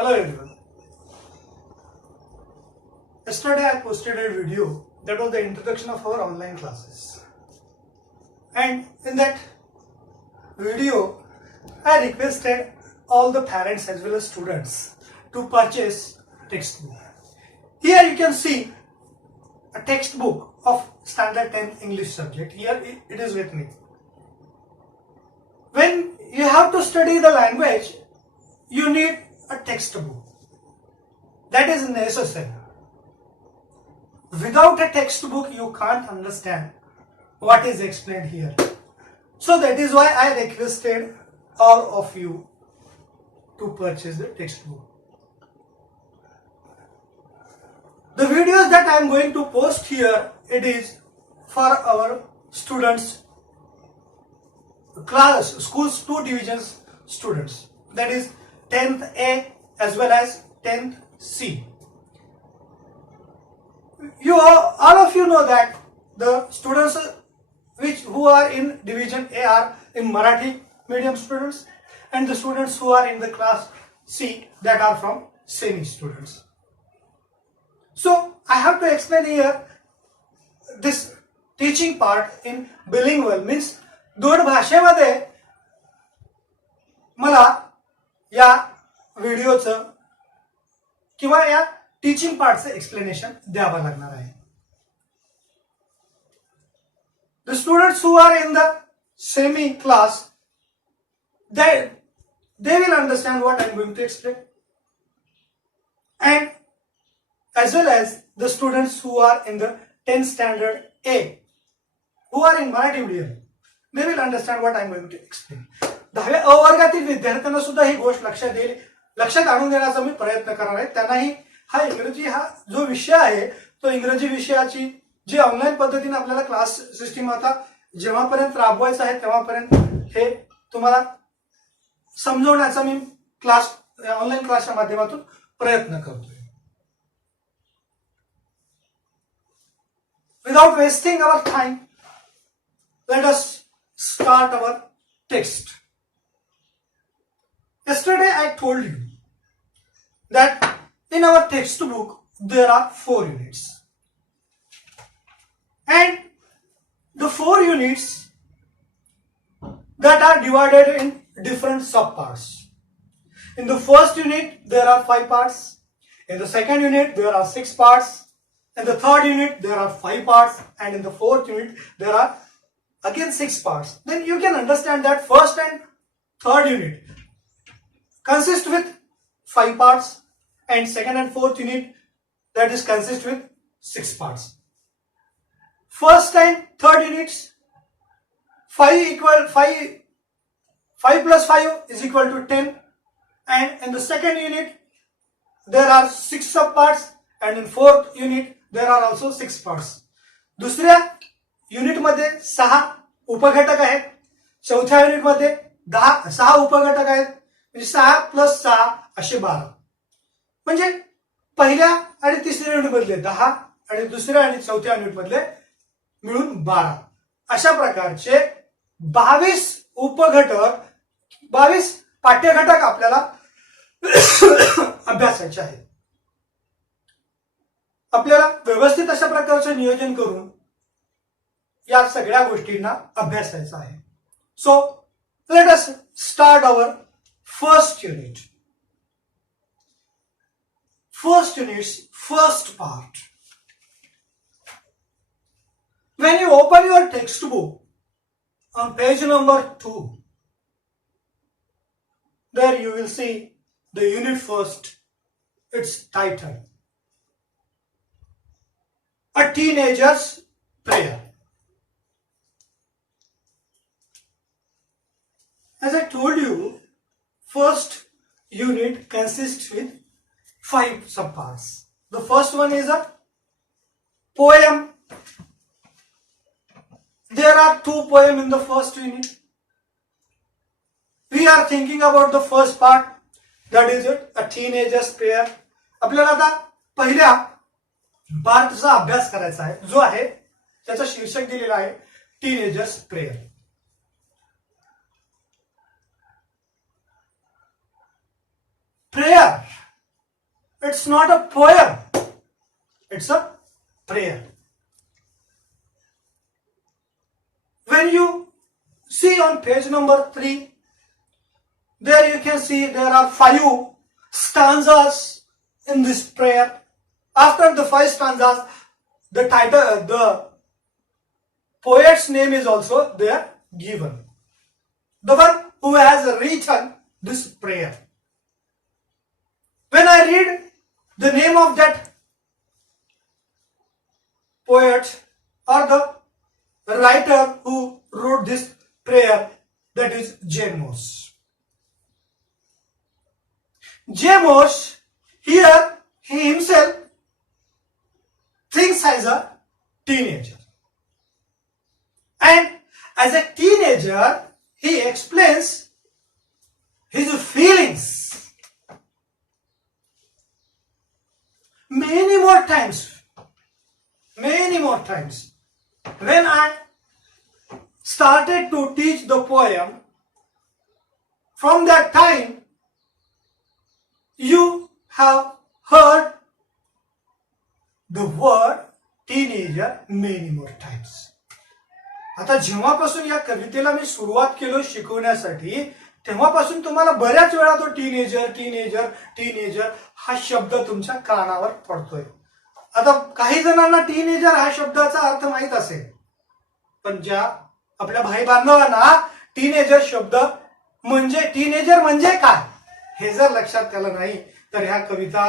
Hello everyone. Yesterday I posted a video that was the introduction of our online classes. And in that video, I requested all the parents as well as students to purchase textbook. Here you can see a textbook of Standard 10 English subject. Here it is with me. When you have to study the language, you need a textbook. That is necessary. Without a textbook, you can't understand what is explained here. So that is why I requested all of you to purchase the textbook. The videos that I am going to post here, it is for our students, class, schools 2 divisions students. That is 10th A as well as 10th C. All of you know that the students who are in division A are in Marathi medium students, and the students who are in the class C, that are from semi students. So I have to explain here this teaching part in bilingual, means दोन भाषेमध्ये मला या व्हिडिओचं किंवा या टीचिंग पार्टचं एक्सप्लेनेशन द्यावं लागणार आहे. The students who are in the semi class, they will understand what I am going to explain, and as well as the students who are in the 10th standard A, who are in Marathi medium, they will understand what I am going to explain. 10व्या अ वर्गातील विद्यार्थ्यांना सुद्धा ही गोष्ट लक्षात आणून देण्याचा मी प्रयत्न करणार आहे. त्यांनाही हा इंग्रजी हा जो विषय आहे तो इंग्रजी विषयाची जी ऑनलाईन पद्धतीने आपल्याला क्लास सिस्टीम आता जेव्हापर्यंत राबवायचं आहे तेव्हापर्यंत हे तुम्हाला समजवण्याचा मी ऑनलाईन क्लासच्या माध्यमातून प्रयत्न करतोय. Without wasting our time, let us start our text. Yesterday I told you that in our textbook there are 4 units, and the 4 units that are divided in different subparts. In the first unit there are 5 parts, in the second unit there are 6 parts, in the third unit there are 5 parts, and in the fourth unit there are again 6 parts. Then you can understand that first and third unit consist with 5 parts, and second and fourth unit that is consist with 6 parts. First and third units, 5 plus 5 is equal to 10, and in the second unit there are 6 subparts, and in fourth unit there are also 6 parts. दुसऱ्या युनिट मध्ये 6 उपघटक आहेत, चौथ्या युनिट मध्ये 6 उपघटक आहेत, म्हणजे 6 प्लस 6 असे 12. म्हणजे पहिल्या आणि तिसऱ्या युनिट मधले 10 आणि दुसऱ्या आणि चौथ्या युनिट मधले मिळून 12 अशा प्रकारचे 22 उपघटक 22 पाठ्यघटक आपल्याला अभ्यासायचे आहेत. आपल्याला व्यवस्थित अशा प्रकारचे नियोजन करून या सगळ्या गोष्टींना अभ्यासायचं आहे. So let us start our first unit. First unit's first part. When you open your textbook on page number 2, there you will see the unit first, its title, A Teenager's Prayer. As I told you, first unit consists with 5 subparts. The first one is a poem. There are 2 poems in the first unit. We are thinking about the first part, that is it, A Teenager's Prayer. आपल्याला आता पहिल्या पार्टचा अभ्यास करायचा आहे, जो आहे त्याचं शीर्षक दिलेलं आहे teenagers prayer. Prayer It's not a poem. It's a prayer. When you see on page number 3, there you can see there are 5 stanzas in this prayer. After the 5 stanzas, the poet's name is also there given. The one who has written this prayer. When I read the name of that poet or the writer who wrote this prayer, that is James. James, here he himself thinks as a teenager. And as a teenager, he explains his feelings many more times. When I started to teach the poem, from that time, you have heard the word teenager many more times. आता जेव्हापासून या कवितेला मी सुरुवात केलो शिकवण्यासाठी, तेव्हापासून तुम्हाला बऱ्याच वेळा तो टीनेजर हा शब्द तुमच्या कानावर पडतोय. आता काही जणांना टीनेजर हा शब्दाचा अर्थ माहित असेल, पण ज्या आपल्या भाई बांधवांना टीनेजर शब्द टीनेजर म्हणजे काय हे जर लक्षात आलं नाही तर ह्या कविता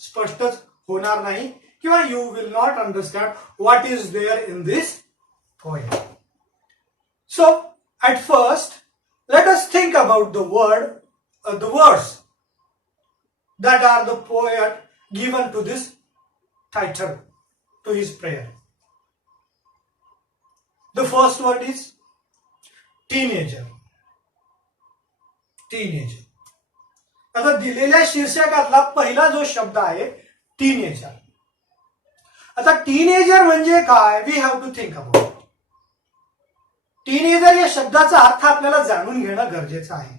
स्पष्टच होणार नाही, किंवा you will not understand what is there in this poem. So, at first, let us think about the words that are the poet given to this title, to his prayer. The first word is teenager. आता दिलेल्या शीर्षकातला पहिला जो शब्द आहे टीनेजर. आता teenager म्हणजे काय, we have to think about. Teenager या शब्दाचा अर्थ आपल्याला जाणून घेणं गरजेचं आहे.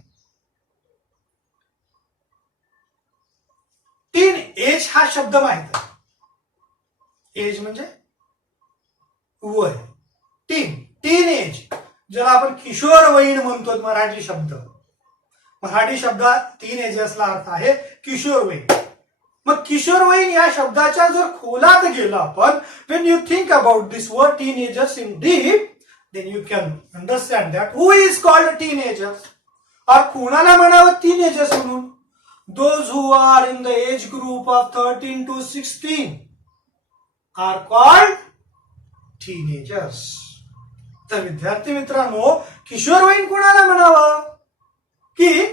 टीन एज हा शब्द माहित आहे. एज म्हणजे वय. टीन एज ज्याला आपण किशोरवयीन म्हणतो, मराठी शब्द टीन एजर्सला अर्थ आहे किशोरवयीन. मग किशोरवयीन या शब्दाच्या जर खोलात गेलो आपण, when you think about this word teenagers in deep, then you can understand that who is called teenagers, or कुणाला म्हणावं teenagers म्हणून. Those who are in the age group of 13 to 16 are called teenagers. तर विद्यार्थी मित्रांनो, किशोरवयीन कुणाला म्हणावं, की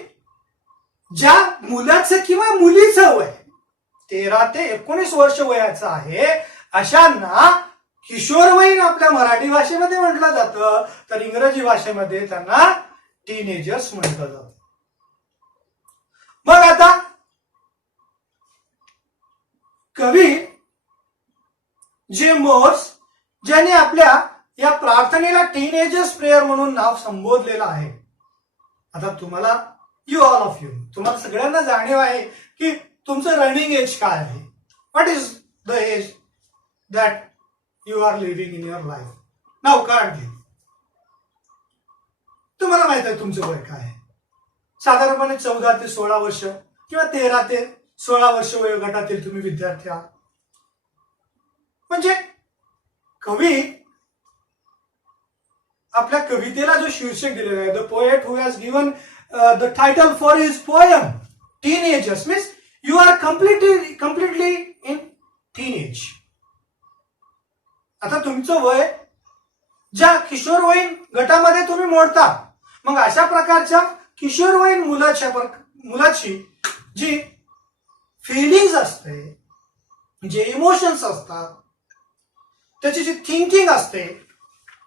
ज्या मुलाचं किंवा मुलीचं वय 13 ते 19 वर्ष वयाचं आहे, अशांना किशोरवयीन आपल्या मराठी भाषेमध्ये म्हटलं जातं, तर इंग्रजी भाषेमध्ये त्यांना टीनेजर्स म्हटलं जातं. मग आता कवी जेम्स ज्यांनी आपल्या या प्रार्थनेला टीनेजर्स प्रेयर म्हणून नाव संबोधलेलं आहे. आता तुम्हाला तुम्हाला सगळ्यांना जाणीव आहे की तुमचं रनिंग एज काय आहे. What is the age that you are living in your life now currently. तुम्हाला माहित आहे तुमचं वय काय आहे. साधारणपणे 14 ते 16 वर्ष किंवा 13 ते 16 वर्ष वयोगटातील तुम्ही विद्यार्थी आहात. म्हणजे कवी आपल्या कवितेला जो शीर्षक दिलेला आहे, the poet who has given the title for his poem teenagers, means you are completely in teenage. आता तुमचं वय ज्या किशोरवयीन गटामध्ये तुम्ही मोडता, मग अशा प्रकारच्या किशोरवयीन मुलाची जी फिलिंग्स असते, जे इमोशन्स असतात, त्याची जी थिंकिंग असते,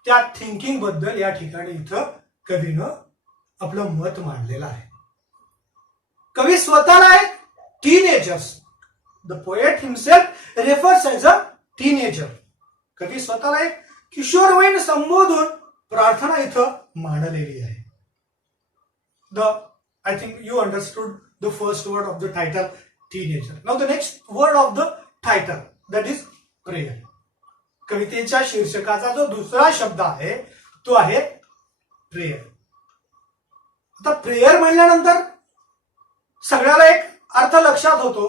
त्या थिंकिंग बद्दल या ठिकाणी इथं कवीनं आपलं मत मांडलेलं आहे. कवी स्वतःला एक teenagers, the poet himself refers as a teenager. कवी स्वतःला एक किशोरवयीन संबोधून प्रार्थना इथं मांडलेली आहे. I think you understood the first word of the title teenager. Now the next word of the title, that is prayer. कवितेच्या शीर्षकाचा जो दुसरा शब्द आहे तो आहे प्रेयर. आता प्रेयर म्हणल्यानंतर सगळ्याला एक अर्थ लक्षात होतो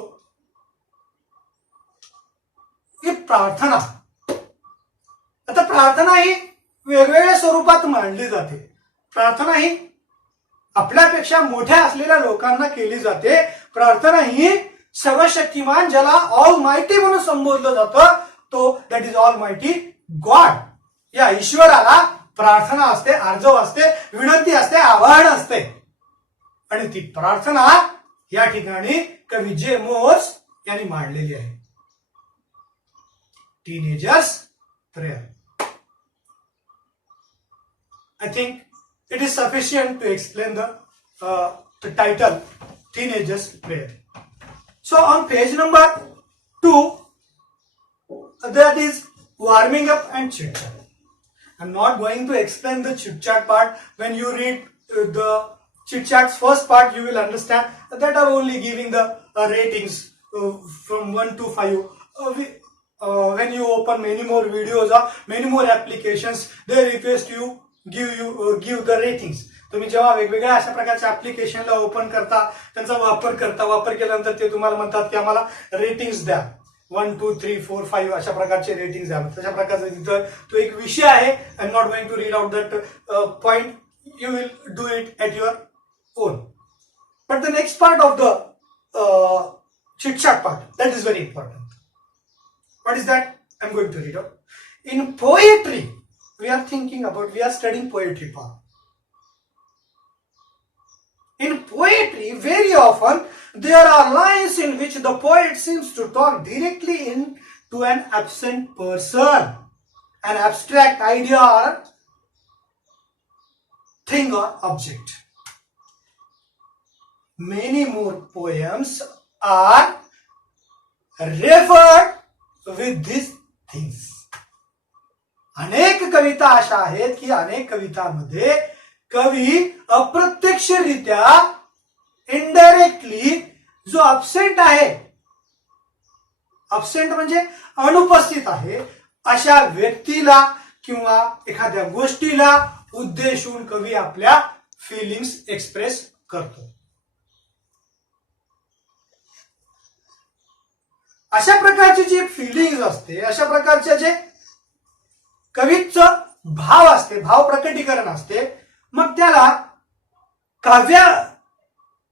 की प्रार्थना. आता प्रार्थना ही वेगवेगळ्या स्वरूपात मांडली जाते. प्रार्थना ही आपल्यापेक्षा मोठ्या असलेल्या लोकांना केली जाते. प्रार्थना ही सर्वशक्तिमान, ज्याला ऑल मायटी म्हणून संबोधलं जातं, तो that is all mighty God, या ईश्वराला प्रार्थना असते, आर्जव असते, विनंती असते, आवाहन असते. आणि ती प्रार्थना या ठिकाणी कवी जे मोर्स यांनी मांडलेली आहे. Teenagers prayer. I think it is sufficient to explain the title, Teenagers Prayer. So on page number 2, that is warming up and chit chat. I'm not going to explain the chit chat part. When you read the chit chat's first part, you will understand that are only giving the ratings from 1 to 5. When you open many more videos or many more applications, they request you give the ratings. तुम्ही जेव्हा वेगवेगळ्या अशा प्रकारच्या ऍप्लिकेशनला ओपन करता, त्यांचा वापर केल्यानंतर ते तुम्हाला म्हणतात की आम्हाला रेटिंग्स द्या, 1 2 3 4 5 अशा प्रकारचे रेटिंग्स द्या. तशा प्रकारचा तिथं तो एक विषय आहे. I am not going to read out that point. You will do it at your own. But the next part of the chit-chat part, that is very important. What is that? I am going to read out. In poetry, we are studying poetry part. In poetry, very often there are lines in which the poet seems to talk directly to an absent person, an abstract idea or thing or object. Many more poems are referred with these things. अनेक कविता अशा आहेत की अनेक कवितांमध्ये कवी अप्रत्यक्षरित्या, इनडायरेक्टली, जो अब्सेंट आहे, अब्सेंट म्हणजे अनुपस्थित आहे, अशा व्यक्तीला किंवा एखाद्या गोष्टीला उद्देशून कवी आपल्या फिलिंग्स एक्सप्रेस करतो. अशा प्रकारची जी फिलिंग्स असते, अशा प्रकारचे जे कवीचं भाव असते, भाव प्रकटीकरण असते, मग त्याला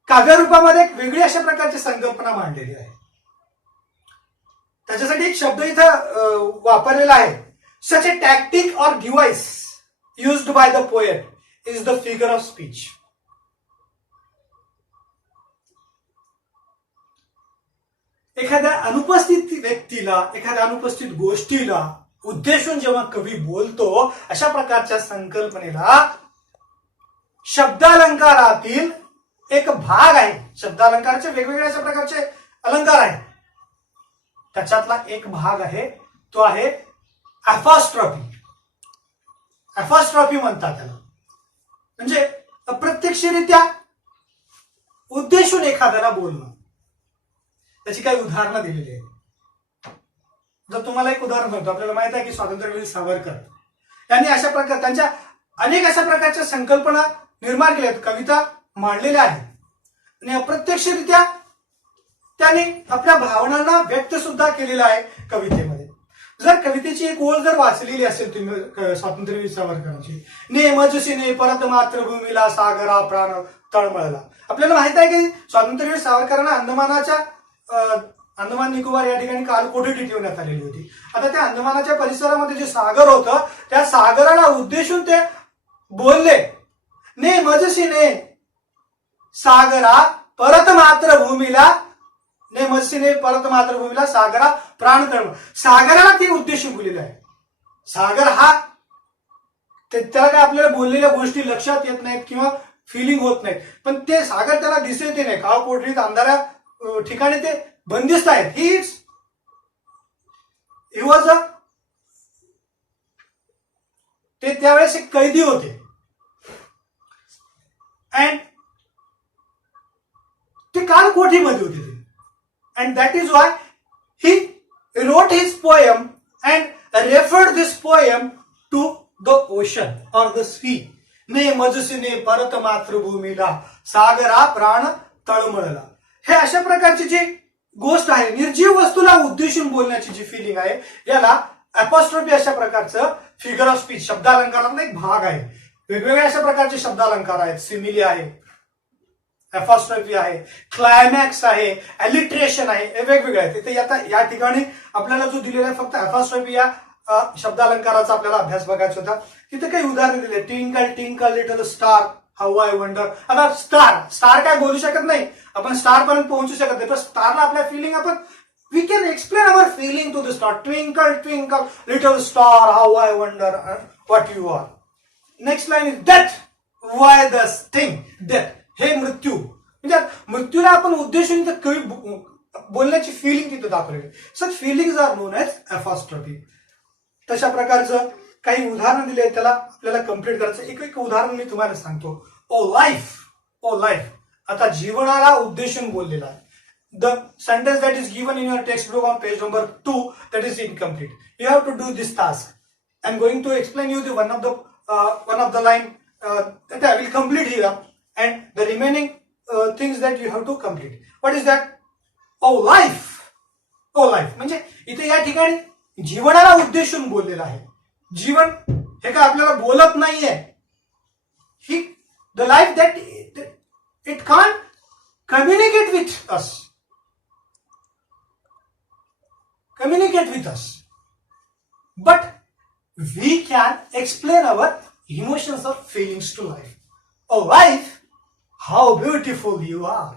काव्यरूपामध्ये एक वेगळी अशा प्रकारची संकल्पना मांडलेली आहे. त्याच्यासाठी एक शब्द इथं वापरलेला आहे. Such a tactic or device used by the poet is the figure of speech. एखाद्या अनुपस्थित व्यक्तीला, एखाद्या अनुपस्थित गोष्टीला उद्देशून जेव्हा कवी बोलतो, अशा प्रकारच्या संकल्पनेला शब्दालंकारातील एक भाग आहे. शब्दालंकाराचे वेगवेगळ्या अशा प्रकारचे अलंकार आहेत. त्याच्यातला एक भाग आहे, तो आहे ऍपॉस्ट्रॉफी. ऍपॉस्ट्रॉफी म्हणतात त्याला. म्हणजे अप्रत्यक्षरित्या उद्देशून एखाद्याला बोलणं. त्याची काही उदाहरणं दिलेली आहेत. जर तुम्हाला एक उदाहरण सांगतो, आपल्याला माहित आहे की स्वातंत्र्यवीर सावरकर यांनी अशा प्रकार, त्यांच्या अनेक अशा प्रकारच्या संकल्पना निर्माण केल्या आहेत, कविता मांडलेल्या आहेत आणि अप्रत्यक्षरित्या त्यांनी आपल्या भावनांना व्यक्त सुद्धा केलेला आहे कवितेमध्ये. जर कवितेची एक ओळ जर वाचलेली असेल तुम्ही स्वातंत्र्यवीर सावरकरांची, ने मजसीने परत मातृभूमीला सागरा प्राण तळमळला. आपल्याला माहित आहे की स्वातंत्र्यवीर सावरकरांना अंदमान निकोबार या ठिकाणी कालकोठडी ठेवण्यात आलेली होती. आता त्या अंदमानाच्या परिसरामध्ये जे सागर होतं, त्या सागराला उद्देशून ते बोलले, ने मजसीने सागरा परत मातृभूमीला, ने मजसीने परत मातृभूमीला सागरा प्राण तळमळ. सागराला ती उद्देशून बोललेलं आहे. सागर हा, त्याला काय आपल्याला बोललेल्या गोष्टी लक्षात येत नाहीत किंवा फिलिंग होत नाहीत, पण ते सागर त्याला दिसत नाही. काळकोठडीत अंधाऱ्या ठिकाणी ते बंदिस्त आहेत. ही वॉज ते त्यावेळेस एक कैदी होते. अँड ते कालकोठीमध्ये होते. and that is why he wrote his poem and referred this poem to the ocean or the sea. ने मजसीने परत मातृभूमीला सागरा प्राण तळमळला. हे अशा प्रकारची जी गोष्ट आहे, निर्जीव वस्तूला उद्देशून बोलण्याची जी फिलिंग आहे, याला अपॉस्ट्रोफी अशा प्रकारचं फिगर ऑफ स्पीच शब्दालंकारातला एक भाग आहे. वेगवेगळ्या अशा प्रकारचे शब्दालंकार आहेत. सिमिली आहे, अपॉस्ट्रोफी आहे, क्लायमॅक्स आहे, एलिट्रेशन आहे, हे वेगवेगळे आहेत. तिथे आता या ठिकाणी आपल्याला जो दिलेला आहे फक्त अपॉस्ट्रोफी या शब्दालंकाराचा आपल्याला अभ्यास बघायचा होता. तिथे काही उदाहरण दिले. Twinkle twinkle little star how I wonder. आता स्टार काय बोलू शकत नाही, आपण स्टार पर्यंत पोहोचू शकत नाही, पण स्टारला आपल्या फिलिंग आपण we can explain our feeling to the star. Twinkle twinkle little star how I wonder what you are. Next line is death. Why the sting. Death हे मृत्यू, म्हणजे मृत्यूला आपण उद्देशून कवी बोलण्याची फिलिंग तिथे दाखवलेली. Such feelings are known as apostrophe. तशा प्रकारचं काही उदाहरण दिले, त्याला आपल्याला कम्प्लीट करायचं. एक उदाहरण मी तुम्हाला सांगतो. ओ लाईफ. ओ लाईफ आता जीवनाला उद्देशून बोललेला आहे. The sentence that is given in your textbook on page number 2 that is incomplete. You have to do this task. I am going to explain you the one of the line that I will complete here, and the remaining things that you have to complete. What is that? Oh life. Oh life म्हणजे इथे या ठिकाणी जीवनाला उद्देशून बोललेला आहे. जीवन हे काय आपल्याला बोलत नाहीये. ही the life that it can communicate with us. Communicate with us. But we can explain our emotions or feelings to life. Oh life, how beautiful you are.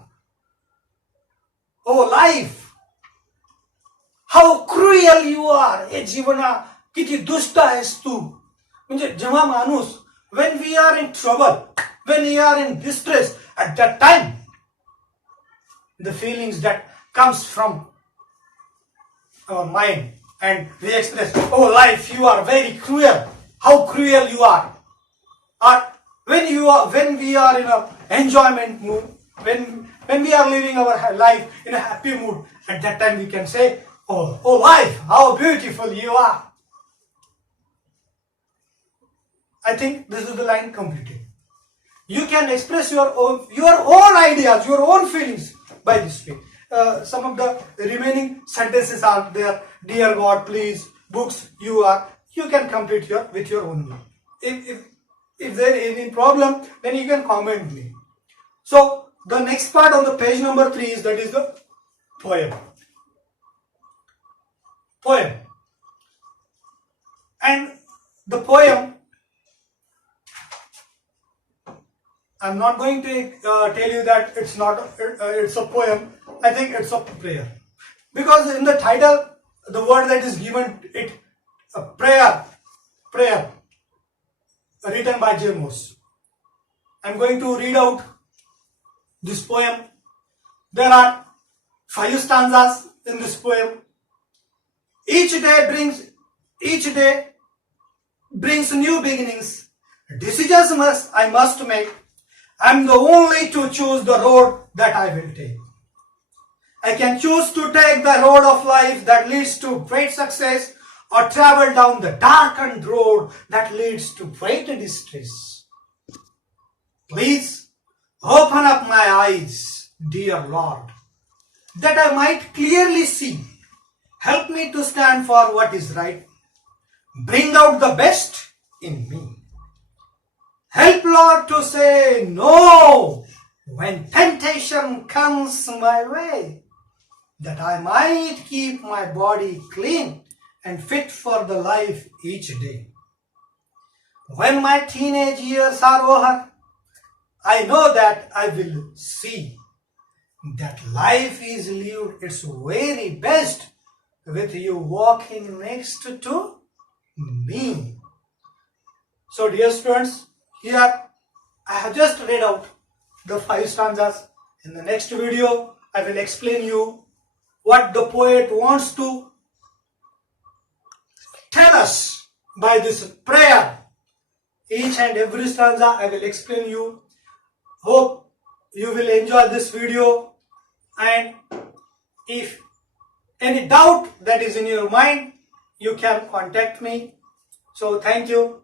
Oh life, how cruel you are. हे जीवना किती दुष्ट आहेस तू. म्हणजे जेव्हा माणूस when we are in trouble, when we are in distress, at that time the feelings that comes from our mind and we express, oh life, you are very cruel. How cruel you are. Or when we are in a enjoyment mood, when we are living our life in a happy mood, at that time we can say, oh life, how beautiful you are. I think this is the line completed. You can express your own ideas, your own feelings by this way. Some of the remaining sentences are there. Dear God, please, books, you can complete with your own way. If there is any problem, then you can comment me. So the next part on the page number 3 is that is the poem. Poem. And the poem, I'm not going to tell you that it's a poem. I think it's a prayer, because in the title the word that is given it a prayer written by James. I'm going to read out this poem. There are 5 stanzas in this poem. Each day brings new beginnings. Decisions I must make. I'm the only to choose the road that I will take. I can choose to take the road of life that leads to great success, or travel down the darkened road that leads to great distress. Please open up my eyes, dear Lord, that I might clearly see. Help me to stand for what is right. Bring out the best in me. Help, Lord, to say no when temptation comes my way, that I might keep my body clean and fit for the life each day. When my teenage years are over, I know that I will see that life is lived its very best with you walking next to me. So dear students, here I have just read out the 5 stanzas. In the next video, I will explain you what the poet wants to tell us by this prayer. Each and every stanza I will explain you. Hope you will enjoy this video, and If any doubt that is in your mind, you can contact me. So thank you.